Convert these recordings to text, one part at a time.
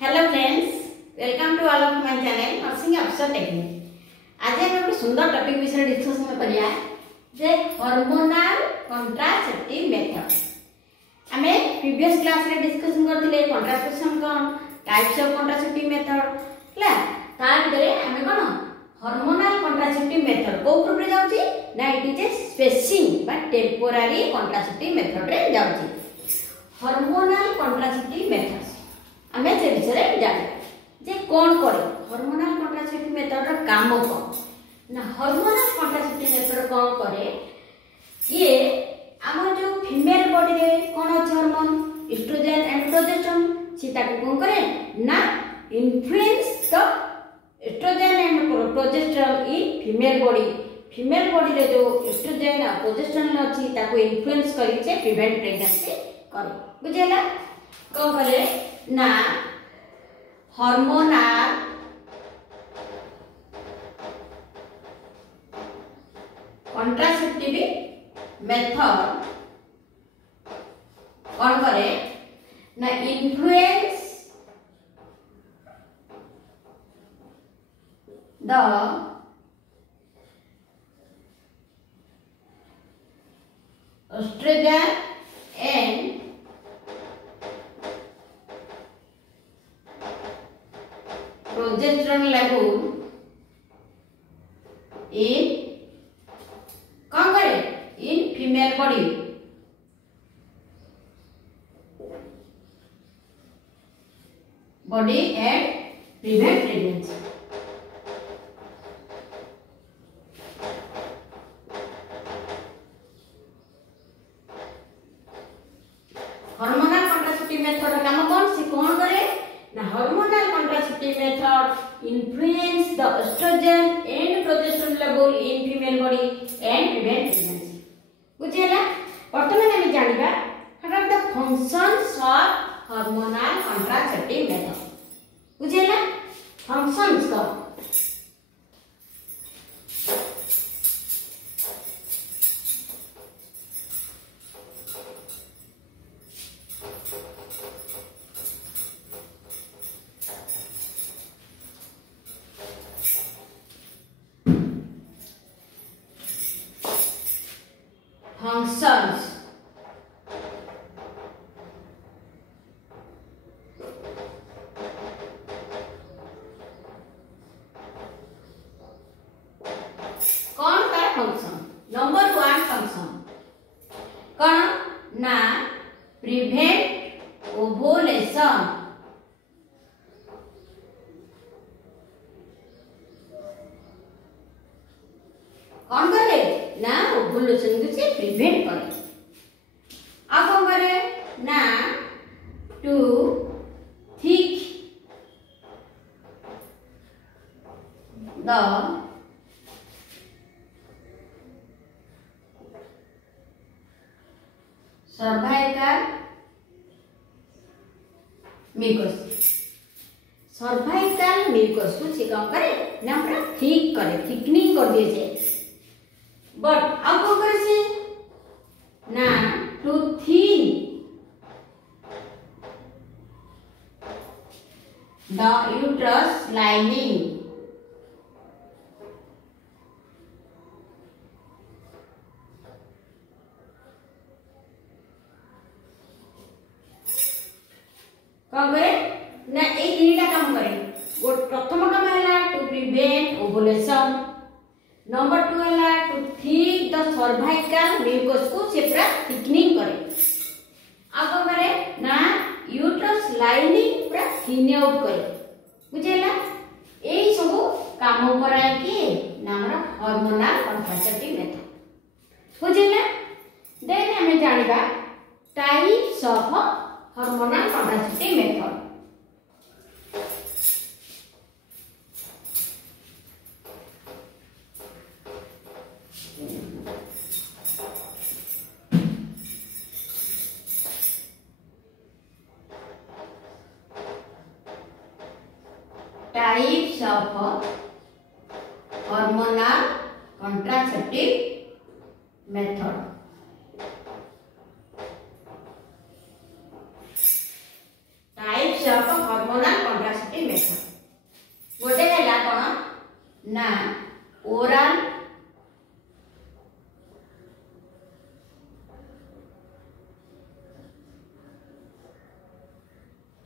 Hello friends, welcome to all of my channel nursing अफसर technique. आज हम एक सुंदर टॉपिक विषय डिस्कशन करिया जे हार्मोनल कॉन्ट्रासेप्टिव मेथड। हमें प्रीवियस क्लास रे डिस्कशन करथिले कॉन्ट्रासेप्शन कोन टाइप्स ऑफ कॉन्ट्रासेप्टिव मेथड ला ता भितरे हमें कोन हार्मोनल कॉन्ट्रासेप्टिव मेथड को ग्रुप रे जाउची ना इट इज ए स्पेसिंग बा टेम्पोररी कॉन्ट्रासेप्टिव मेथड रे जाउची। हार्मोनल कॉन्ट्रासेप्टिव मेथड्स हमें से विषय जान जे कौन करे हार्मोनल कॉन्ट्रासेप्टिव मेथड रा काम कोन ना हार्मोनल कॉन्ट्रासेप्टिव मेथड कौन करे ये हमर जो फीमेल बॉडी रे कौन अछि हार्मोन एस्ट्रोजन एंड प्रोजेस्टेरोन सीता को कौन करे ना influence the oestrogen and progesterone in female body रे जो एस्ट्रोजन और प्रोजेस्टेरोन अछि ताको इन्फ्लुएंस करी छे प्रिवेंट प्रेगनेंसी करे बुझेला कौन करे ना हार्मोनल कॉन्ट्रासेप्टिव मेथड कौन करे ना influence the oestrogen and progesterone level in कौन करे इन female body and prevent pregnancy. Hormonal contraceptive method काम कौन सी कौन करे ना hormonal contraceptive method influence the oestrogen and progesterone level in female body and prevent pregnancy. बुझियला वर्तमान हम जानिबा what are the functions of hormonal contraceptive method. बुझियला फंक्शंस का functions कौन का फंक्शन नंबर 1 फंक्शन कौन ना प्रिवेंट ओवुलेशन कौन करे ना ओवुलेशन को से प्रिवेंट करे। अब कौन करे ना to thick the cervical mucus cervical mucus को से कौन करे ना पूरा थिक करे थिकनिंग कर दिए छे। बट अब कौन करे से ना to thin the uterus lining कौन करे ना ए तीनटा काम करे प्रथम काम है टू प्रिवेंट ओवुलेशन नंबर 2 है to thick the cervical mucus को से पूरा थिकनिंग करे। अब कौन करे ना यूट्रस लाइनिंग पूरा थिन आउट करे। बुझेला एई सब काम कराए कि ना हमरा हार्मोनल कॉन्ट्रासेप्टिव मेथड। बुझेला देन हमें जानिबा types of hormonal contraceptive method. Types of hormonal contraceptive method. Types of hormonal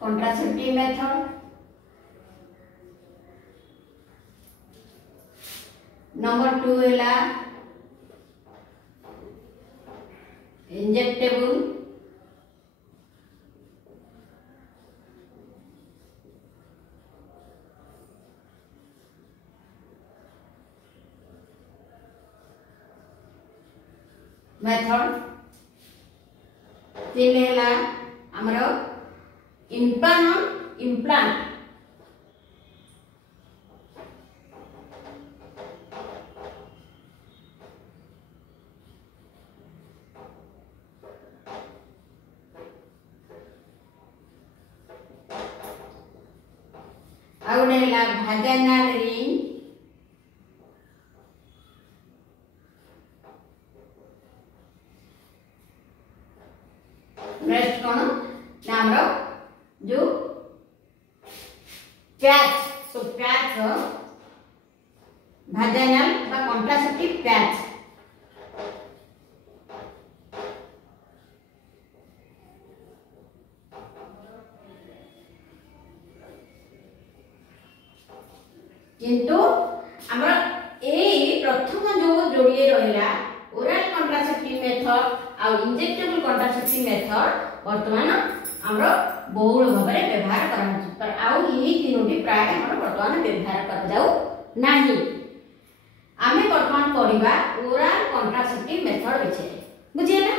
contraceptive method. Number 2 है injectable. मेथड 3 है हमरो इम्प्लांट आउट है vaginal ring. नेक्स्ट कौन नाम जो पैच. सो पैच vaginal बा कॉन्ट्रासेप्टिव पैच. किंतु हमर ए प्रथम जो जोड़िए रहिला ओरल कॉन्ट्रासेप्टिव मेथड आ इंजेक्टेबल कॉन्ट्रासेप्टिव मेथड वर्तमान हमरो बहुल भाव में व्यवहार कराउछ. पर आउ यही तीनोटी प्राय हमर वर्तमान व्यवहार कर जाऊ नाही. आमे वर्तमान पढिबा ओरल कॉन्ट्रासेप्टिव मेथड विषय. बुझियला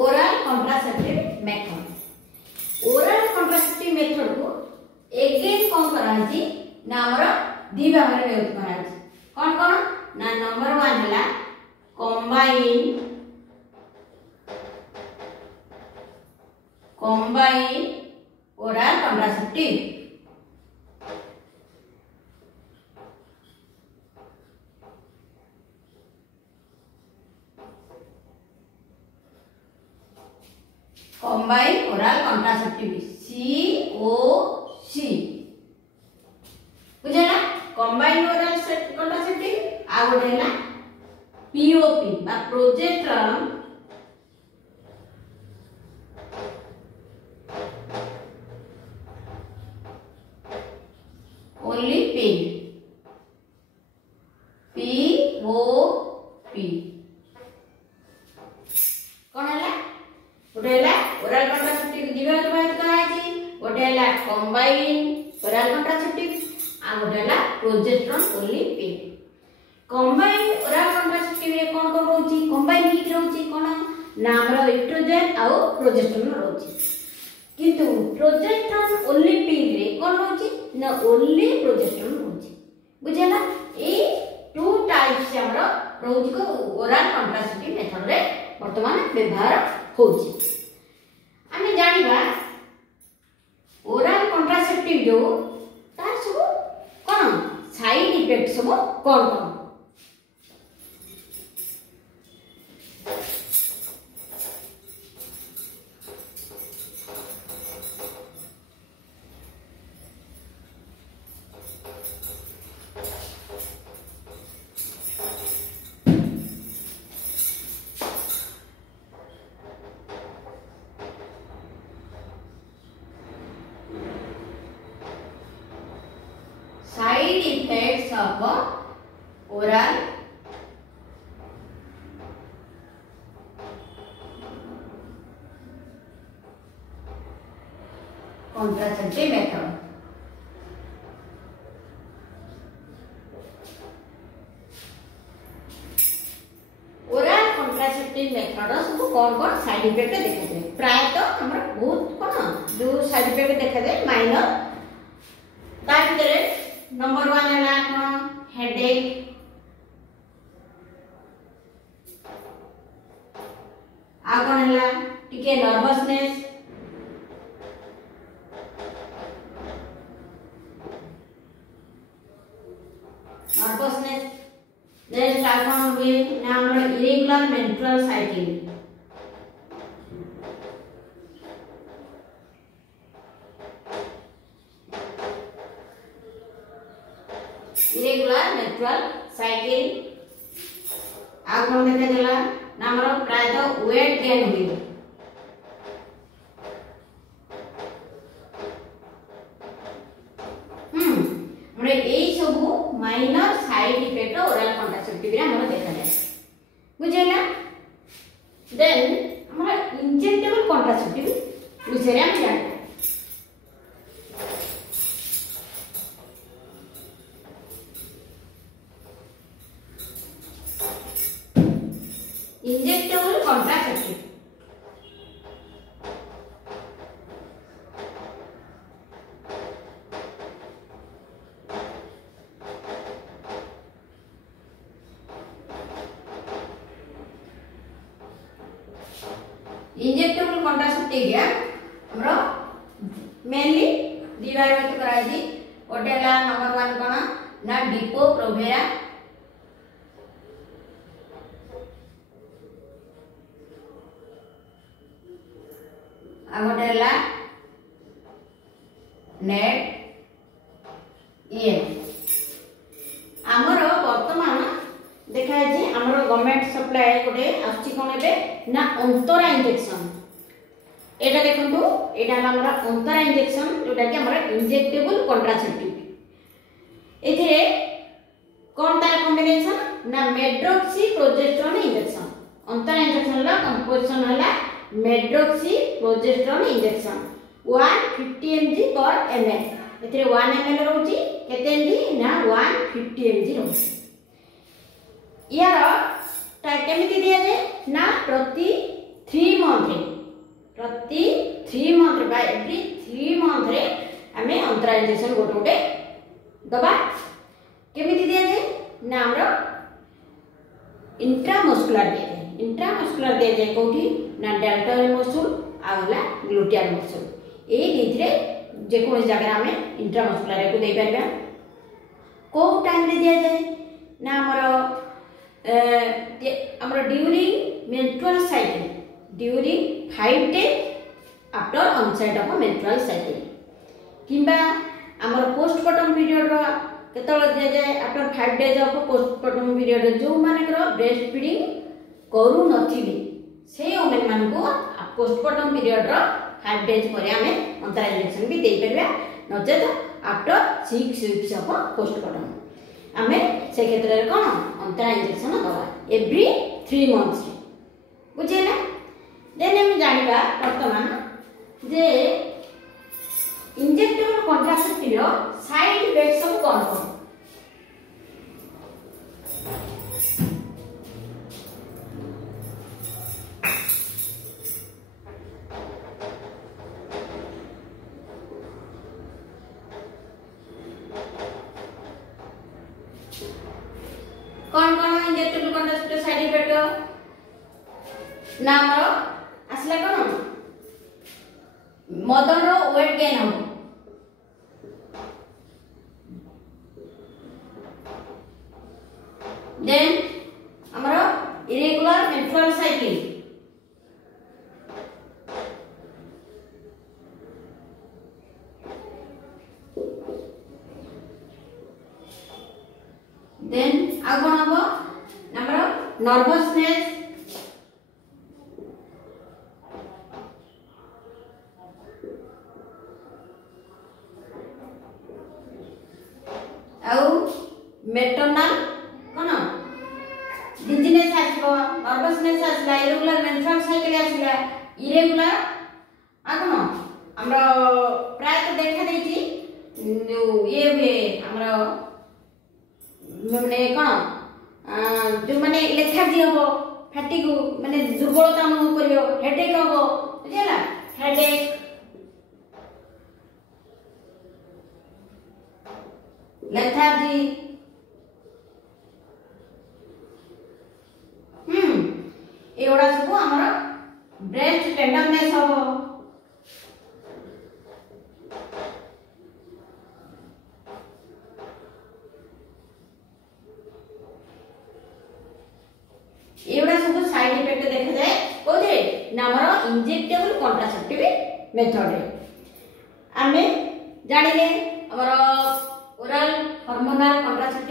oral contraceptive method. Oral contraceptive method को एगेन कौन कराची ना हमर दी भाग में यूज कराची. कौन कौन ना नंबर 1 हला combine oral contraceptive. Combine oral contraceptive COC. बुझला कंबाइन ओरल कॉन्ट्रासेप्टिव. आ गोटे है POP बा प्रोजेस्टेरोन ओनली पिल. POP कौन है गोटे है ओरल कॉन्ट्रासेप्टिव दिबे तो बात कहा है. गोटे है कंबाइन ओरल कॉन्ट्रासेप्टिव आ गोटे है प्रोजेस्टेरोन ओनली पिल. कंबाइन ओरल कॉन्ट्रासेप्टिव रे कोन कोन रहउची कंबाइन ही रहउची कोन ना हमर एस्ट्रोजन आ प्रोजेस्टेरोन रहउची. किंतु प्रोजेस्टेरोन ओनली पिल रे कोन रहउची ना ओनली प्रोजेस्टेरोन रहउची. बुझला ए टू टाइप्स से हमर रहउची को ओरल कॉन्ट्रासेप्टिव मेथड रे वर्तमान व्यवहार होउची. आमे जानिबा ओरल कॉन्ट्रासेप्टिव जो तार सब कोन साइड इफेक्ट सब कोन कोन. Side effects of oral contraceptive method. Oral contraceptive method सब कौन कौन साइड इफेक्ट देखा जाए. प्राय तो हमर बहुत कौन जो साइड इफेक्ट देखा जाए माइनर. ता भितरे नंबर 1 है कौन हेडेक. आ कौन है टिके नर्वसनेस. नेक्स्ट आ कौन हुए ना हमर irregular menstrual cycle. Irregular menstrual cycle आ कोन देखा गला ना हमर प्राय तो वेट गेन हुई हमरे एई सब minor side effect oral contraceptive रे हमर देखा जाय बुझेला देन हमर इंजेक्टेबल कॉन्ट्रासेप्टिव विषय हम जानते इंजेक्टेबल कॉन्ट्रासेप्टिव इंजेक्टेबल कॉन्ट्रासेप्टिव हमरो मेनली डिवाइड करा जी ओटेला नंबर 1 कोन ना डिपो प्रोवेरा आगोटेला नेट ये हमरो वर्तमान देखा जे हमरो गवर्नमेंट सप्लाई गोटे आछि कोन एबे ना अंतरा इंजेक्शन एटा देखंतु एटा हमरा अंतरा इंजेक्शन जोटा कि हमरा इंजेक्टेबल कॉन्ट्रासेप्टिव एथिरे कोन तार कॉम्बिनेशन ना मेड्रोक्सी प्रोजेस्टेरोन इंजेक्शन अंतरा इंजेक्शन ला कंपोजिशन हला मेड्रोक्सी प्रोजेस्टेरोन इंजेक्शन 150 mg पर ml एथिरे 1 ml रहउची केते mg ना 150 mg रहउची यार केमिति दिया जाए ना प्रति 3 मंथ रे प्रति 3 मंथ रे बाय एवरी 3 मंथ रे हमें अंतरा इंजेक्शन गोटे गोटे दबा केमिति दिया जाए ना हमरो इंट्रामस्कुलर दिया जाए कोठी ना डेल्टोइड मसल आला ग्लूटियल मसल ए नीतिरे जे कोन जगह हमें इंट्रामस्कुलर को दे परबा को टाइम रे दिया जाए ना हमरो during menstrual cycle during 5 days after onset of menstrual cycle किबा हमरो पोस्टपार्टम पीरियड रो केतळ दिया जाए after 5 days of postpartum period जो मानकर ब्रेस्ट फीडिंग करू नथिबे से ओमेन मान को पोस्टपार्टम पीरियड रो 5 days परे हमें अंतरा इंजेक्शन भी दे परबा नचेत आफ्टर 6 weeks ऑफ पोस्टपार्टम हमें से क्षेत्र रे कोन अंतरा इंजेक्शन दवा एवरी 3 months बुझे ना देन हम जानिबा वर्तमान जे इंजेक्टेबल कॉन्ट्रासेप्टिव साइड इफेक्ट सब कोन कोन कोन इंजेक्टेबल कॉन्ट्रासेप्टिव साइड इफेक्ट ना हमरो असला कोन मदर रो वेट गेन हो देन हमरो इरेगुलर मेंस्ट्रुअल साइकिल देन आगोन हबो हमरो नर्वसनेस आउ मेटोनल कोन डिजीनेस आछबो नर्वसनेस आछला इरेगुलर मेंस्ट्रुअल साइकिल आछला इरेगुलर आगोन हमरो प्राय तो देखा देछि ये हुए हमरो माने कोन जो माने लेथार्जी हबो फैटिग माने दुर्बलता अनुभव करियो हेडेक हबो बुझिला हेडेक लेथार्जी एवडा सब हमर ब्रेस्ट टेंडरनेस हबो एवडा सब साइड इफेक्ट देखा जाए कोथे नामर इंजेक्टेबल कॉन्ट्रासेप्टिव मेथड रे आमे जानिले हमर ओरल हार्मोनल कॉन्ट्रासेप्टिव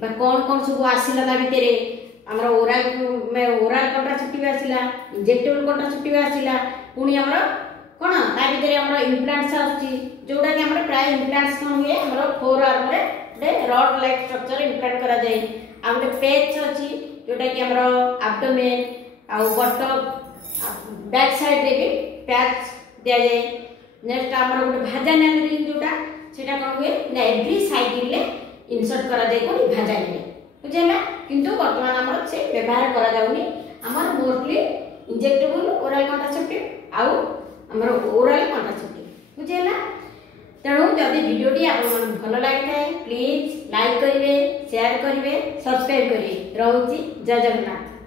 कौन सब आसला ता भितर आमर ओराल कंट्रासेप्टिव आसला इंजेक्टेबल कंट्रासेप्टिव आसला पुणी आमर कौन ता भितर आमर इम्प्लांट्स आछी जोटा कि आमर प्राय इम्प्लांट्स कौन हुए आमर फोर आर्म रे गोटे रड लाइक स्ट्रक्चर इम्प्लांट करा जाए आ गोटे पैच अच्छी जोटा कि आमर एब्डोमेन आ बटक बैक साइड रे भी पैच दिया जाए नेक्स्ट आमर गोटे भाजानाल रिंग जोटा सेटा कौन हुए ना एवरी साइकिल ले इनसर्ट करा जाए कोनी भाजानाल रे बुझेला किंतु वर्तमान आमर से व्यवहार करा जाउनी आमर मोस्टली इंजेक्टेबल ओरल कंट्रासेप्टिव आउ आमर ओरल कंट्रासेप्टिव बुझेला तेणु जदि वीडियोटी आपन भल लगे प्लीज लाइक करेंगे शेयर करेंगे सब्सक्राइब करेंगे रोची जय जगन्नाथ।